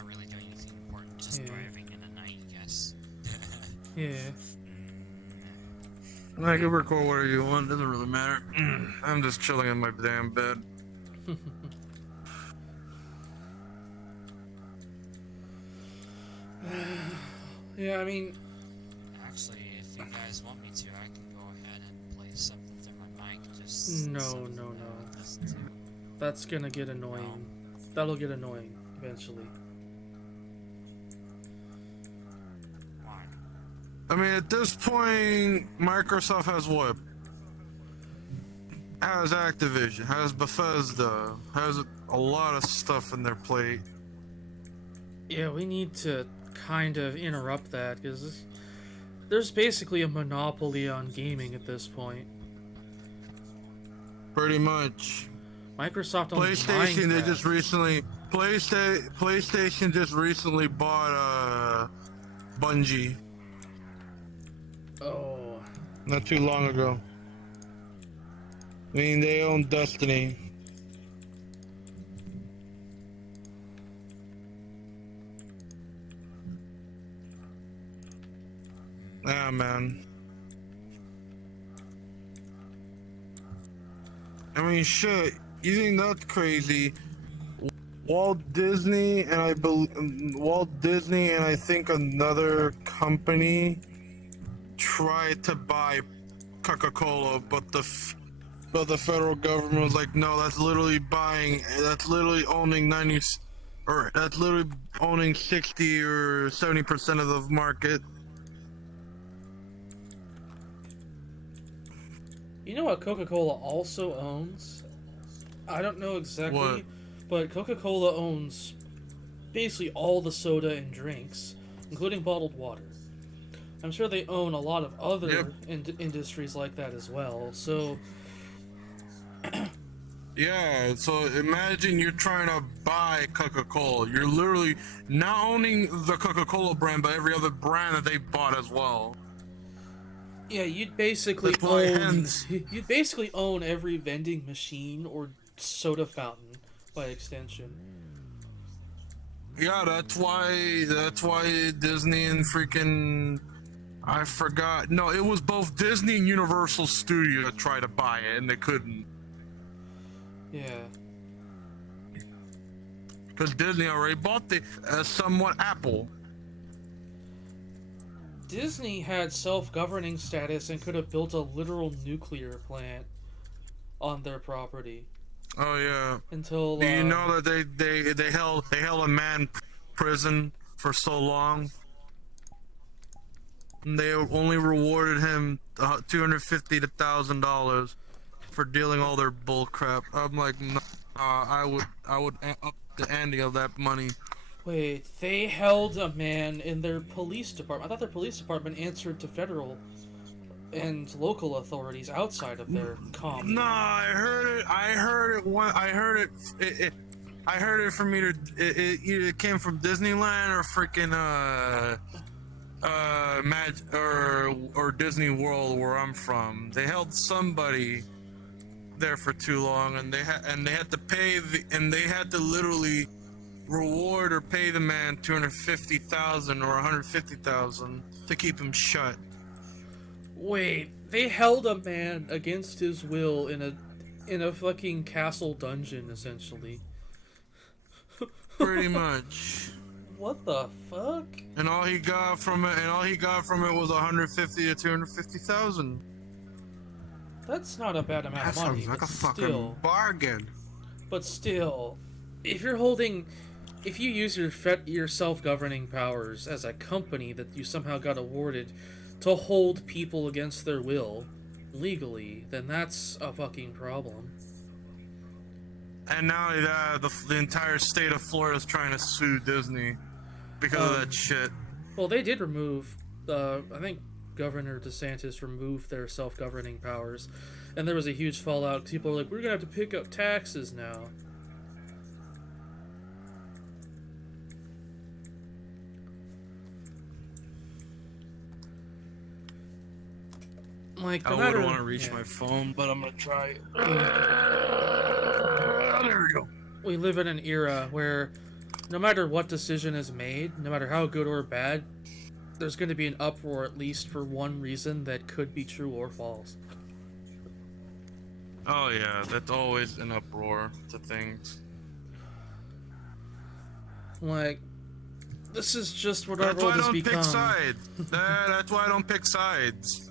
not really doing anything important, just driving in the night, I guess. Yeah. I can record whatever you want, doesn't really matter. I'm just chilling in my damn bed. Yeah, I mean... Actually, if you guys want me to, I can go ahead and play something through my mic, just No. listen to. That's gonna get annoying. That'll get annoying, eventually. Why? I mean, at this point, Microsoft has what? Has Activision, has Bethesda, has a lot of stuff in their plate. Yeah, we need to kind of interrupt that, because there's basically a monopoly on gaming at this point. Pretty much. Microsoft owns PlayStation, Minecraft. they just recently... PlayStation just recently bought, Bungie. Oh. Not too long ago. I mean, they own Destiny. Yeah, man. I mean, shit. You think that's crazy? Walt Disney and I think another company tried to buy Coca-Cola, but the federal government was like, no, that's literally owning 60 or 70% of the market. You know what Coca-Cola also owns? I don't know exactly, What? but Coca-Cola owns basically all the soda and drinks, including bottled water. I'm sure they own a lot of other industries like that as well, so... Yeah, so imagine you're trying to buy Coca-Cola. You're literally not owning the Coca-Cola brand, but every other brand that they bought as well. Yeah, you'd basically That's why own hence- you'd basically own every vending machine or soda fountain by extension. Yeah, that's why Disney and freaking I forgot. No, it was both Disney and Universal Studios tried to buy it and they couldn't. Yeah. Because Disney already bought the somewhat Apple. Disney had self-governing status and could have built a literal nuclear plant on their property. Oh yeah. Until Do you know that they held a man prison for so long? And they only rewarded him $250,000 for dealing all their bull crap. I'm like, nah, I would up the ante of that money. Wait, they held a man in their police department. I thought their police department answered to federal and local authorities outside of their commune. No, I heard it from either it came from Disneyland or freaking or Disney World where I'm from. They held somebody there for too long, and they had to literally reward or pay the man $250,000 or $150,000 to keep him shut. Wait, they held a man against his will in a fucking castle dungeon, essentially. Pretty much. What the fuck? And all he got from it was $150,000 to $250,000. That's not a bad amount That of money. sounds like a fucking still, bargain. But still, if you use your self-governing powers as a company that you somehow got awarded to hold people against their will legally, then that's a fucking problem. And now the entire state of Florida is trying to sue Disney because of that shit. Well, they did remove, I think Governor DeSantis removed their self-governing powers, and there was a huge fallout. People were like, we're gonna have to pick up taxes now. Like, I wouldn't want to reach my phone, but I'm gonna try it. There we go. We live in an era where no matter what decision is made, no matter how good or bad, there's going to be an uproar at least for one reason that could be true or false. Oh yeah, that's always an uproar to things. Like, this is just what our That's why world I has don't become. pick sides. That's why I don't pick sides.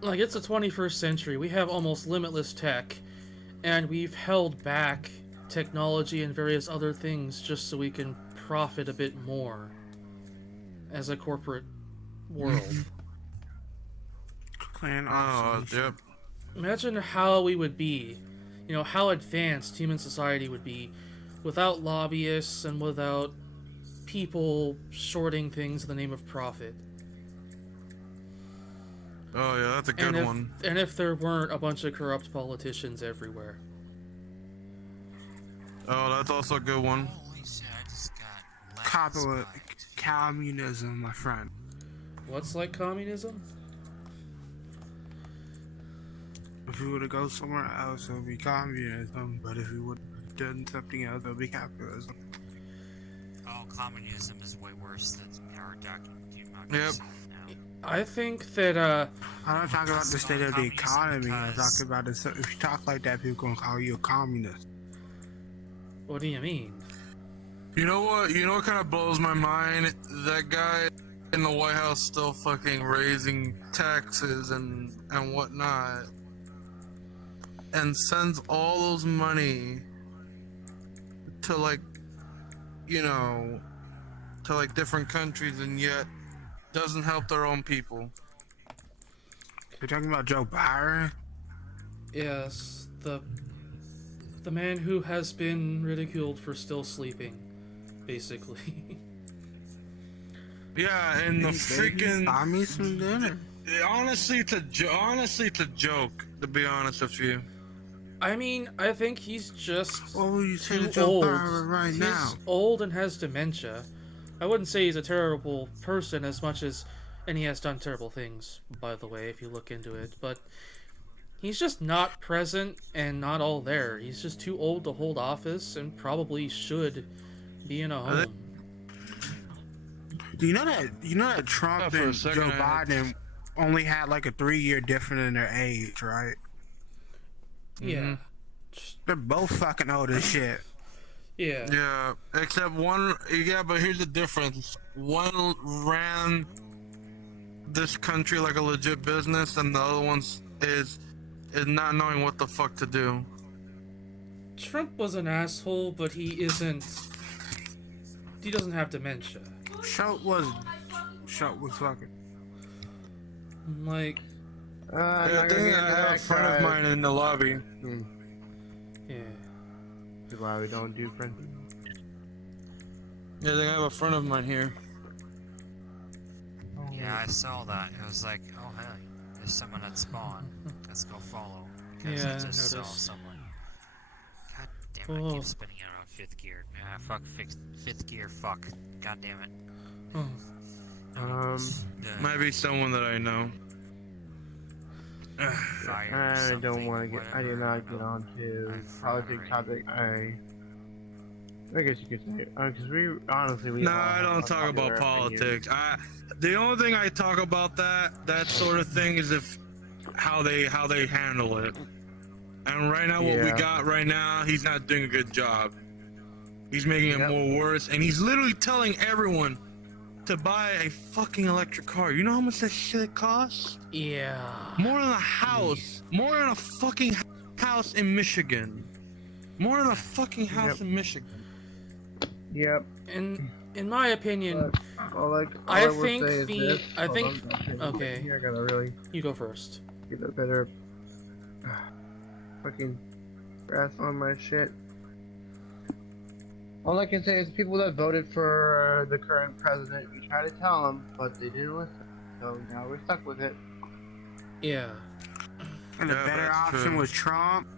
Like, it's the 21st century. We have almost limitless tech, and we've held back technology and various other things just so we can profit a bit more as a corporate world. Clan Oh, obsolescence. yep. Imagine how we would be, how advanced human society would be without lobbyists and without people shorting things in the name of profit. Oh yeah, that's a good one. And if there weren't a bunch of corrupt politicians everywhere. Oh, that's also a good one. Holy shit, I just got Copper communism, my friend. What's like communism? If we were to go somewhere else, it would be communism. But if we would have done something else, it would be capitalism. Oh, communism is way worse than our democracy now. I think that, I'm not talking about the state of the Communism economy. I'm because- talking about if you talk like that, people gonna call you a communist. what do you mean? You know what? You know what kind of blows my mind? That guy in the White House still fucking raising taxes and whatnot, and sends all those money to to different countries, and yet doesn't help their own people. You're talking about Joe Biden? Yes, the man who has been ridiculed for still sleeping, basically. Yeah, and the freaking Buy me some dinner. honestly, it's a joke. To be honest with you. I mean, I think he's just What would you say to too Joe old. Biden right He's now? old and has dementia. I wouldn't say he's a terrible person as much as, and he has done terrible things, by the way, if you look into it, but he's just not present and not all there. He's just too old to hold office and probably should be in a home. Do you know that Trump Yeah, for a and second Joe I had- Biden only had like a 3-year difference in their age, right? Yeah. They're both fucking old as shit. Yeah. Yeah, except one. Yeah, but here's the difference. One ran this country like a legit business, and the other one is not knowing what the fuck to do. Trump was an asshole, but he isn't. He doesn't have dementia. Schultz was fucking. Like, I think I have a friend of mine in the lobby. yeah. Why we don't do friends? Yeah, I think I have a friend of mine here. Yeah, I saw that. It was like, oh hey, there's someone at spawn. Let's go follow. Because Yeah, I just saw noticed. someone. God damn it, I Oh. keep spinning it around 5th gear. Ah, fuck, fifth gear, fuck. God damn it. Oh. Might be someone that I know. Fire I something, don't want to get. I did whatever, not get don't- on to I've politics already- topic. I guess you could say, because we honestly we. No, all I have don't talk about unpopular opinions. politics. The only thing I talk about that sort of thing is how they handle it. And right now, what we Yeah. got right now, he's not doing a good job. He's making it Yep. more worse, and he's literally telling everyone to buy a fucking electric car. You know how much that shit costs? Yeah. More than a house. More than a fucking house in Michigan. More than a fucking house Yep. in Michigan. Yep. In my opinion, Well, like all I will think say is the- this. I Hold think- on, okay. Here, I gotta really you go first. get a better fucking grasp on my shit. All I can say is people that voted for the current president, we tried to tell them, but they didn't listen. So now we're stuck with it. Yeah. And the Yeah, better that's option true. was Trump.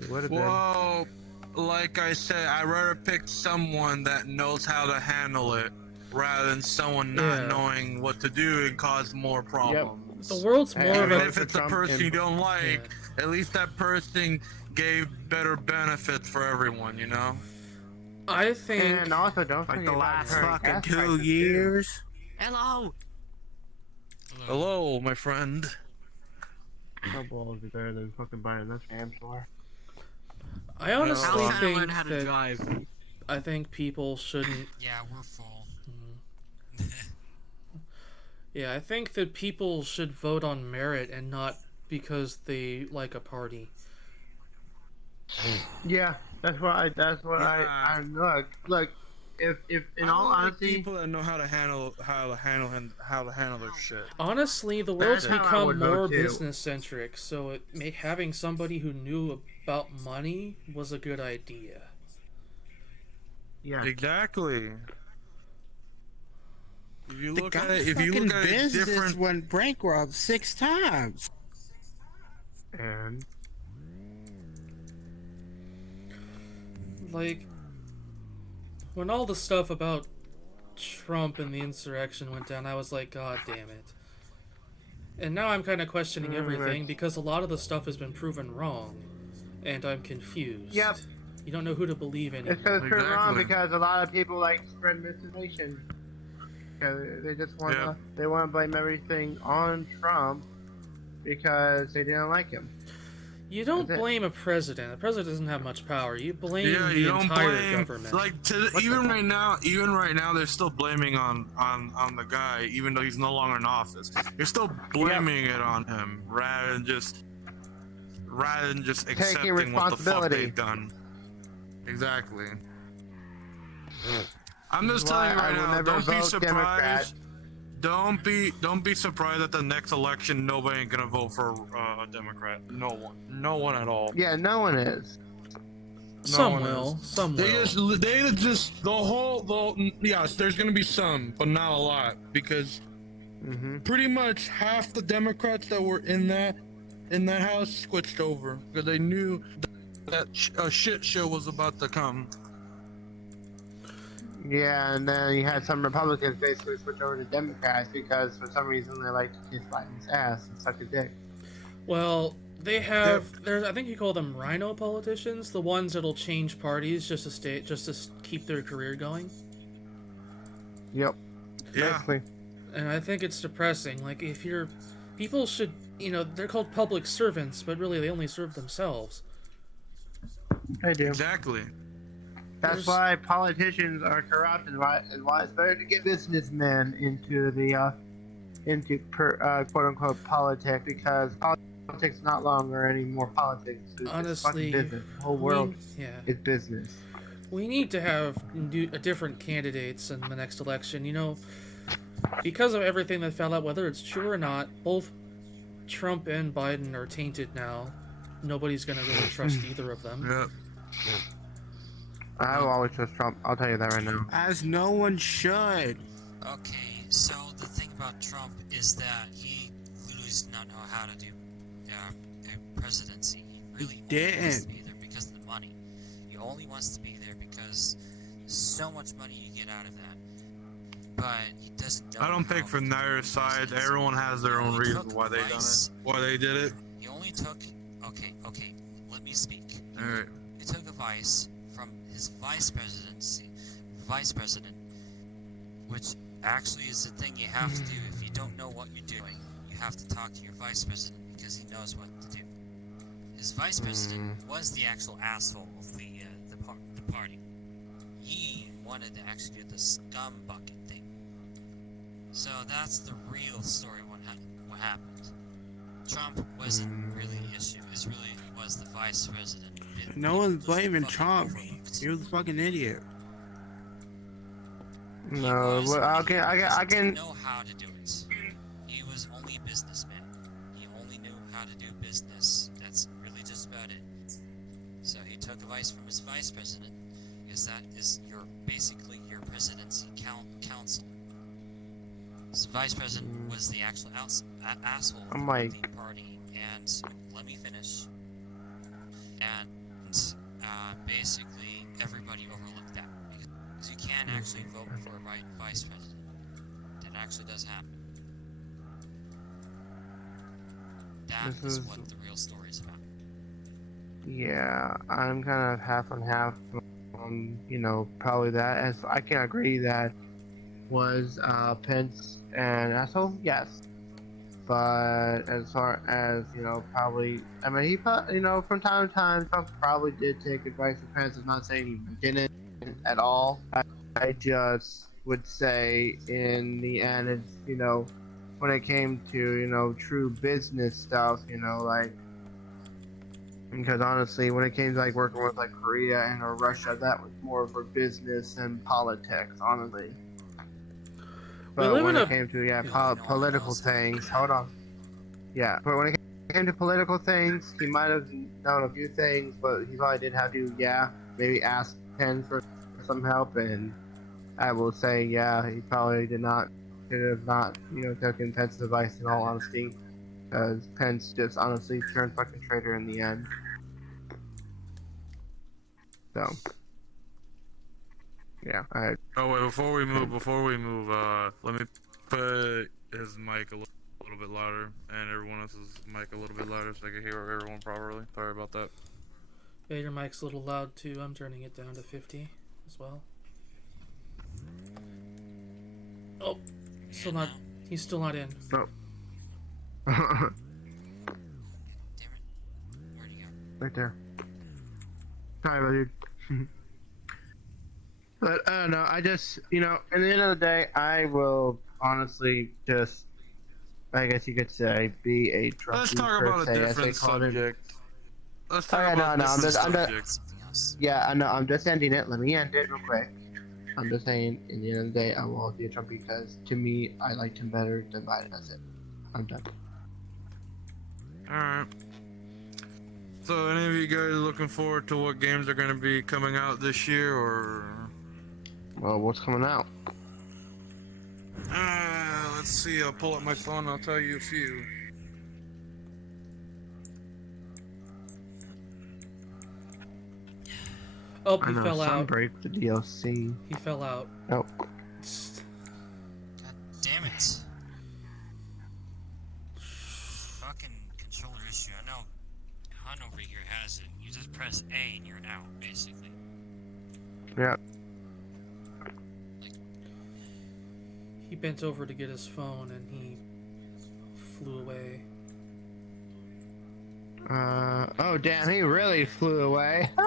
It would have been. Well, like I said, I'd rather pick someone that knows how to handle it rather than someone not Yeah. knowing what to do and cause more problems. The world's more of Even a if it's a Trump person and- you don't like, at least that person gave better benefits for everyone, you know? I think And also, don't Like forget the about last current fucking gas 2 prices, too. years. Hello. Hello, my friend. Trouble is better than fucking buying this damn store. I honestly How's Hannah learn think how to that drive? I think people shouldn't. Yeah, we're full. Yeah, I think that people should vote on merit and not because they like a party. Yeah, that's what Yeah. I look. If in I all like honesty, people that know how to handle their shit. Honestly, the That's world's how I become would vote, more too. business centric, so having somebody who knew about money was a good idea. yeah, Exactly. If you The look at guy's it, if you fucking look at it business different, went bankrupt 6 times. and Like, when all the stuff about Trump and the insurrection went down, I was like, God damn it. And now I'm kind of questioning everything because a lot of the stuff has been proven wrong, and I'm confused. Yep. You don't know who to believe it's anymore. because it's proven wrong Exactly. because a lot of people like spread misinformation. Because they just Yeah. want to blame everything on Trump because they didn't like him. You don't That's it. blame a president. A president doesn't have much power. You blame yeah, the you don't entire blame. government. Like even right now, they're still blaming on the guy, even though he's no longer in office. You're still blaming it on him rather than just accepting what the fuck responsibility. they've done. Exactly. I'm just That's why telling you I right will now. never Don't be vote Democrat. surprised. Don't be surprised at the next election. Nobody ain't gonna vote for a Democrat. No one at all. Yeah, no one is. Some one will. is. Some will. They just yes, there's gonna be some, but not a lot because Mm-hmm. pretty much half the Democrats that were in that house switched over because they knew that a shit show was about to come. Yeah, and then you had some Republicans basically switch over to Democrats because for some reason they like to kiss Biden's ass and suck his dick. Well, they have. There's. I think you call them rhino politicians, the ones that'll change parties just to keep their career going. Yep. Yeah. Basically. And I think it's depressing. Like, if you're, people should, they're called public servants, but really they only serve themselves. They do. Exactly. That's why politicians are corrupt, and why it's better to get businessmen into the quote unquote politics, because politics is not longer any more politics. It's Honestly, fucking business. The whole world yeah. is business. We need to have different candidates in the next election. Because of everything that fell out, whether it's true or not, both Trump and Biden are tainted now. Nobody's gonna really trust either of them. Yep. I will always trust Trump. I'll tell you that right now. As no one should. Okay, so the thing about Trump is that he literally does not know how to do a presidency. He really only wants to be there because of the money. He only wants to be there because so much money you get out of that. But he doesn't know. I don't how pick from to do neither side. presidency. Everyone has their He own only reason took why they done advice. it. Why they did it. He only took. Okay. Let me speak. All right. He took advice from his vice president, which actually is the thing you have to do. If you don't know what you're doing, you have to talk to your vice president because he knows what to do. His vice president was the actual asshole of the party. He wanted to actually do the scum bucket thing. So that's the real story. What happened? Trump wasn't really the issue. It really was the vice president. No one's blaming Trump. He was a fucking idiot. No, well, I can. Know how to do it. He was only a businessman. He only knew how to do business. That's really just about it. So he took advice from his vice president, because that is basically your presidency council. His vice president was the actual asshole of the Tea Party, and let me finish. And basically everybody overlooked that because you can actually vote for a vice president. That actually does happen. That is what the real story is about. Yeah, I'm kind of half and half on, probably that. As I can agree that was Pence an asshole, yes. But as far as, probably, I mean, from time to time, Trump probably did take advice from Pence. I'm not saying he didn't at all. I just would say in the end, it's, when it came to, true business stuff, like, because honestly, when it came to like working with like Korea and or Russia, that was more for business than politics, honestly. We But live in when it a came to No one political knows how to things, do hold it. on, yeah. But when it came to political things, he might have known a few things, but he probably did have to, maybe ask Pence for some help. And I will say, yeah, he probably should have not, taken Pence's advice in all honesty, because Pence just honestly turned fucking traitor in the end. So. Yeah, Oh wait, before we move, let me put his mic a little bit louder and everyone else's mic a little bit louder so I can hear everyone properly. Sorry about that. Yeah, your mic's a little loud too. I'm turning it down to 50 as well. Oh, still Yeah, not. no? He's still not in. oh. Damn it. Where'd he go? Right there. Sorry about dude. But I don't know. I just, at the end of the day, I will honestly just, I guess you could say, be a Let's Trumpy talk per about a se, as they different called it. subject. Let's Oh talk yeah, about no, a no. different Let's talk subject. about something else. Yeah, I know. I'm just ending it. Let me end it real quick. I'm just saying, in the end of the day, I will always be a Trumpy because to me, I liked him better than Biden. That's it. I'm done. Alright. So any of you guys looking forward to what games are gonna be coming out this year or Well, what's coming out? let's see, I'll pull up my phone, I'll tell you a few. Oh, I he know fell out. Sunbreak, the DLC. He fell out. Oh, God damn it. Fucking controller issue. I know Hun over here has it. You just press A and you're out, basically. yeah. He bent over to get his phone and he flew away. Oh damn, he really flew away. No,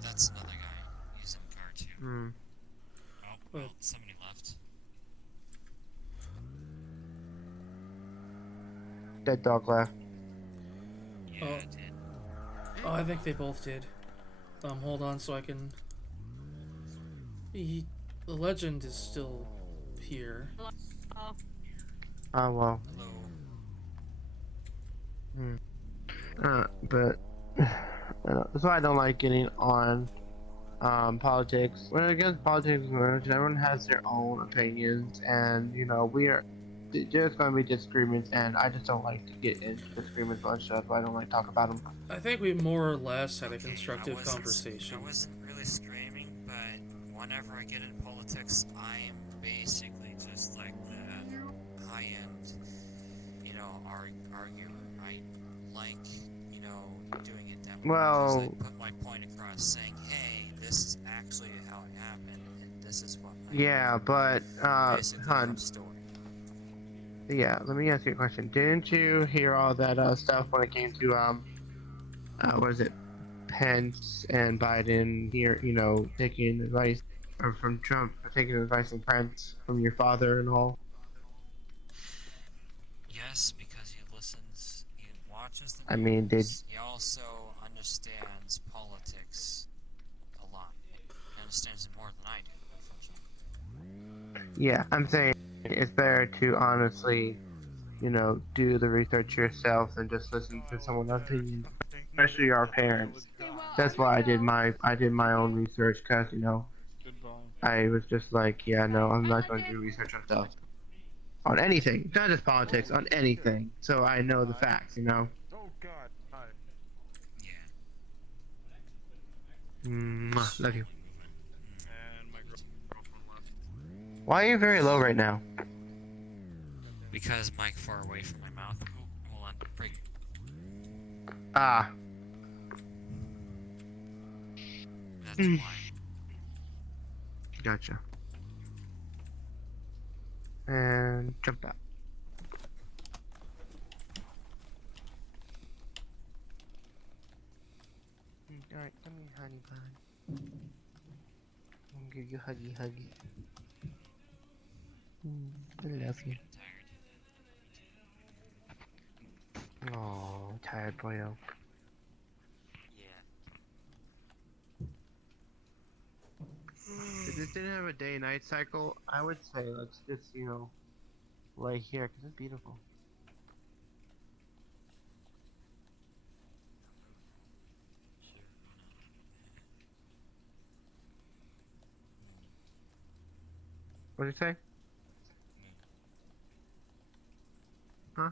that's another guy. He's in the car too. Hmm. Oh, well, somebody left. Dead dog left. Yeah, Oh. it did. Oh, I think they both did. Hold on so I can... The legend is still here. Oh well. Hello. But that's why I don't like getting on politics. When it gets politics, everyone has their own opinions, and there's going to be disagreements, and I just don't like to get into disagreements much. That's why I don't like to talk about them. I think we more or less had a Okay, constructive conversation. I wasn't really screaming, but whenever I get into politics, I am basically just like the high-end, arguer. I like, doing it that way. Well- because I put my point across saying, hey, this is actually how it happened, and this is what Yeah, but basically Hun, our story. yeah, let me ask you a question. Didn't you hear all that stuff when it came to what is it, Pence and Biden here, taking advice from Trump, taking advice from Pence from your father and all? Yes, because he listens, he watches the I mean, news. He also understands politics a lot. He understands it more than I do, unfortunately. Yeah, I'm saying it's better to honestly, do the research yourself than just listen to someone's opinion, especially our parents. That's why I did my own research, cause I was just like, yeah, no, I'm not going to do research on stuff, on anything, not just politics, on anything. So I know the facts. Oh god, hi. Yeah. Love you. And my girlfriend left. Why are you very low right now? Because mic far away from my mouth. Oh, hold on, break. Ah, That's Mm. why. gotcha. And jump out. Alright, come here, honey bun. I'll give you huggy huggy. I love you. Getting tired. Oh, tired boyo. Yeah. If this didn't have a day-night cycle, I would say let's just, lay here because it's beautiful. Sure. What did you say? Me. Huh?